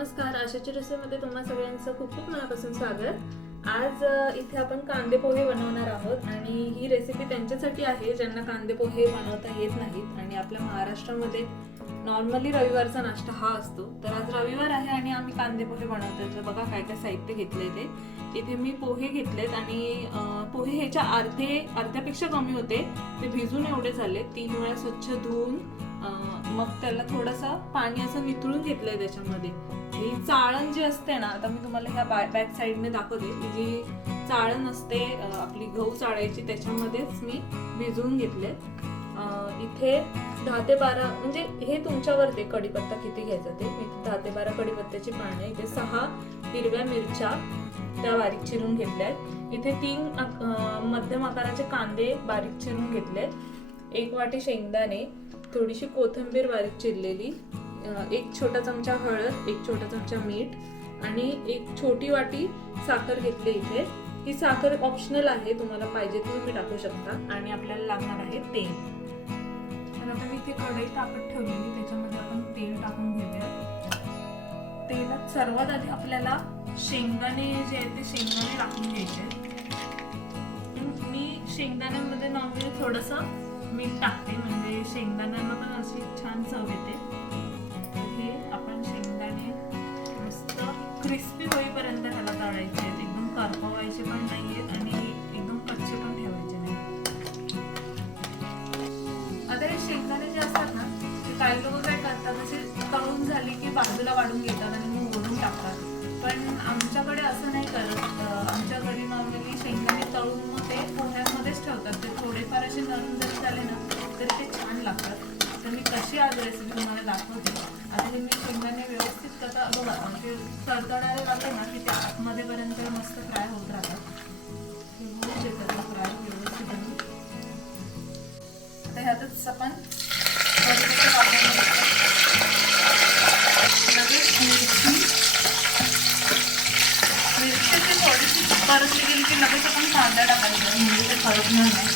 नमस्कार आशाच्या रेसिपीमध्ये तुम्हा सगळ्यांचं खूप खूप मनापासून स्वागत. आज इथे आपण कांदे पोहे बनवणार आहोत आणि ही रेसिपी त्यांच्यासाठी आहे ज्यांना कांदे पोहे बनवता येत नाहीत. आणि आपल्या महाराष्ट्रामध्ये नॉर्मली रविवारचा नाश्ता हा असतो. तर आज रविवार आहे आणि आम्ही कांदे पोहे बनवतोय. तर बघा काय काय साहित्य घेतले ते. इथे मी पोहे घेतलेत आणि पोहे ह्याच्या अर्धे अर्ध्यापेक्षा कमी होते. ते भिजून एवढे झाले तीन वेळा स्वच्छ धुवून मग त्याला थोडंसं पाणी असं निथळून घेतलंय त्याच्यामध्ये. ही चाळण जी असते ना आता मी तुम्हाला ह्या बॅक साईडने दाखवते ही जी चाळण असते आपली गहू चाळायची त्याच्यामध्येच मी भिजवून घेतले. इथे दहा ते बारा म्हणजे हे तुमच्यावर ते कडीपत्ता किती घ्यायचा ते? मी दहा ते बारा कडीपत्त्याची पानं इथे सहा हिरव्या मिरच्या त्या बारीक चिरून घेतल्या आहेत इथे तीन मध्यम आकाराचे कांदे बारीक चिरून घेतलेत. एक वाटी शेंगदाणे थोडीशी कोथिंबीर बारीक चिरलेली एक छोटा चमचा हळद एक छोटा चमचा मीठ आणि एक छोटी वाटी साखर घेतली इथे. ही साखर ऑप्शनल आहे तुम्हाला पाहिजे ती तुम्ही टाकू शकता. आणि आपल्याला लागणार आहे तेल. तर आता मी इथे कढई तापत ठेवलेली त्याच्यामध्ये आपण तेल टाकून घेऊया. तेलात सर्वात आधी आपल्याला शेंगदाणे जे आहेत ते शेंगदाणे टाकून घ्यायचे. मी शेंगदाण्यामध्ये नॉर्मली थोडंसं मीठ टाकते म्हणजे शेंगदाण्यांना पण अशी छान चव येते. क्रिस्पी होईपर्यंत त्याला तळायचे आहेत. एकदम करपवायचे पण नाही आहेत आणि एकदम कच्चे पण ठेवायचे नाही आता हे शेंगदाणे जे असतात ना ते काही लोक काय करतात म्हणजे तळून झाली की बाजूला वाढून घेतात आणि मग उघडून टाकतात. पण आमच्याकडे असं नाही करत. आमच्या घरी नॉर्मली शेंगदाणे तळून मग ते पोह्यांमध्येच ठेवतात. ते थोडेफार असे नरम जरी झाले ना तरी ते छान लागतात. तर मी कशी आज रेसिपी तुम्हाला दाखवते. आता मी शेंगदाणे व्यवस्थित कथा बघा ना की ते आतमध्येपर्यंत मस्त फ्राय होत राहतात फ्राय व्यवस्थित आता ह्यातच आपण लगेच मिरची थोडीशी परतली गेली की लगेच आपण कांदा टाकायचा म्हणजे ते करपणार नाही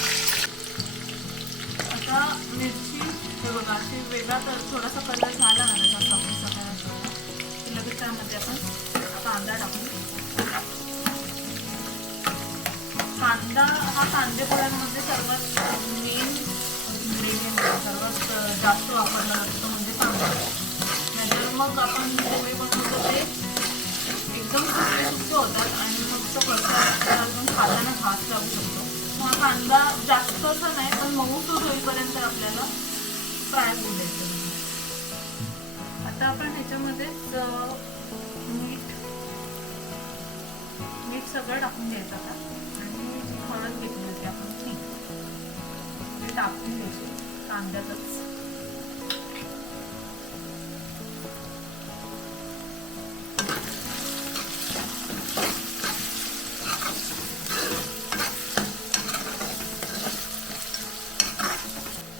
आता मिरची हे बघा अशी वेगळा तर थोडासा कलर झाला ना त्यामध्ये आपण कांदा टाकू कांदा हा कांदे पोळ्यांमध्ये सर्वात मेन इन्ग्रेडियंट सर्वात जास्त वापरला जातो तो म्हणजे कांदा. नाहीतर मग आपण पोळे बनवतो ते एकदम सुके सुके होतात आणि मग तो कसा खाताना हात लागू शकतो. मग हा कांदा जास्त असा नाही पण मऊसूद होईपर्यंत आपल्याला फ्राय होऊ द्यायचं. आता आपण ह्याच्यामध्ये मीठ मीठ सगळं टाकून द्यायचं आता. आणि हळद घेतली होती आपण ती. ते टाकून द्यायची कांद्यातच.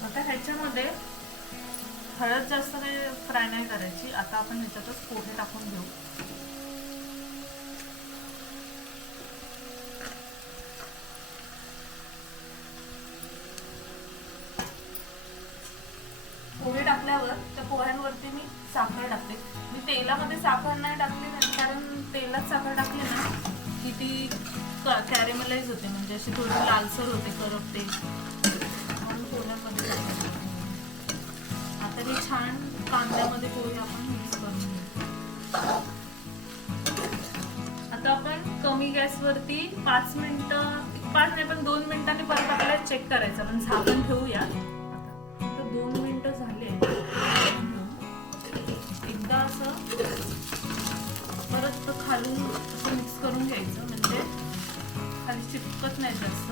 आता ह्याच्यामध्ये हळद जास्त फ्राय नाही करायची. आता आपण ह्याच्यातच पोहे टाकून घेऊ. पोहे टाकल्यावर त्या पोह्यांवरती मी साखर टाकते. मी तेलामध्ये साखर नाही टाकली नाही कारण तेलात साखर टाकली ना की ती कॅरेमलाइज होते. म्हणजे अशी थोडी लालसर होते करपते म्हणून पोह्यामध्ये आता हे छान आपण मिक्स करून. आता आपण कमी गॅसवरती पाच मिनिटं पाच नाही पण दोन मिनिटांनी परत आपल्याला चेक करायचं. आपण झाकण ठेवूया. आता दोन मिनिटं झाले. एकदा असं परत खालून असं मिक्स करून घ्यायचं. म्हणजे खाली चिपकत नाही जास्त.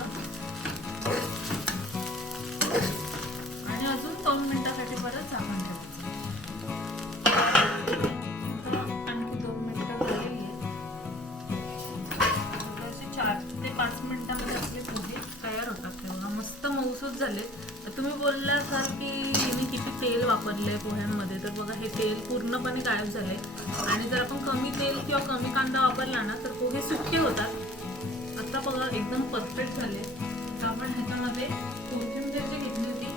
आणि अजून दोन मिनिटासाठी परत झाकण ठेवायचं. मस्त झाले तुम्ही बोलला असाल की मी किती तेल वापरले पोह्यांमध्ये. तर बघा हे तेल पूर्णपणे गायब झाले आणि जर आपण कमी तेल किंवा कमी कांदा वापरला ना तर पोहे सुके होतात. आता बघा एकदम परफेक्ट झाले. तर आपण ह्याच्यामध्ये कोथिंबीर जी घेतली होती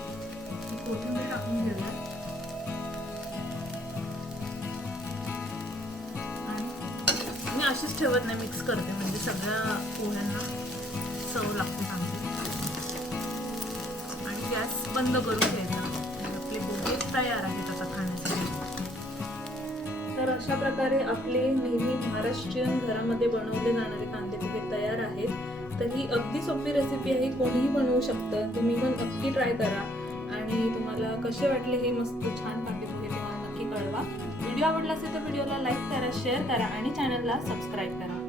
ती कोथिंबीर टाकून घेऊया. अशीच ठेवत नाही मिक्स करते. म्हणजे सगळ्या पोह्यांना चव लागते चांगली. गॅस बंद करून घ्यायचा. आपले पोहे तयार आहेत आता खाण्यासाठी. तर अशा प्रकारे आपले नेहमी महाराष्ट्रीयन घरामध्ये बनवले जाणारे कांदे पोहे तयार आहेत. तर ही अगदी सोपी रेसिपी आहे कोणीही बनवू शकतं. तुम्ही पण नक्की ट्राय करा. आणि तुम्हाला कसे वाटले हे मस्त छान कांदे पोहे तुम्हाला नक्की कळवा. व्हिडिओ आवडला असेल तर व्हिडिओला लाईक करा शेअर करा आणि चॅनलला सबस्क्राईब करा.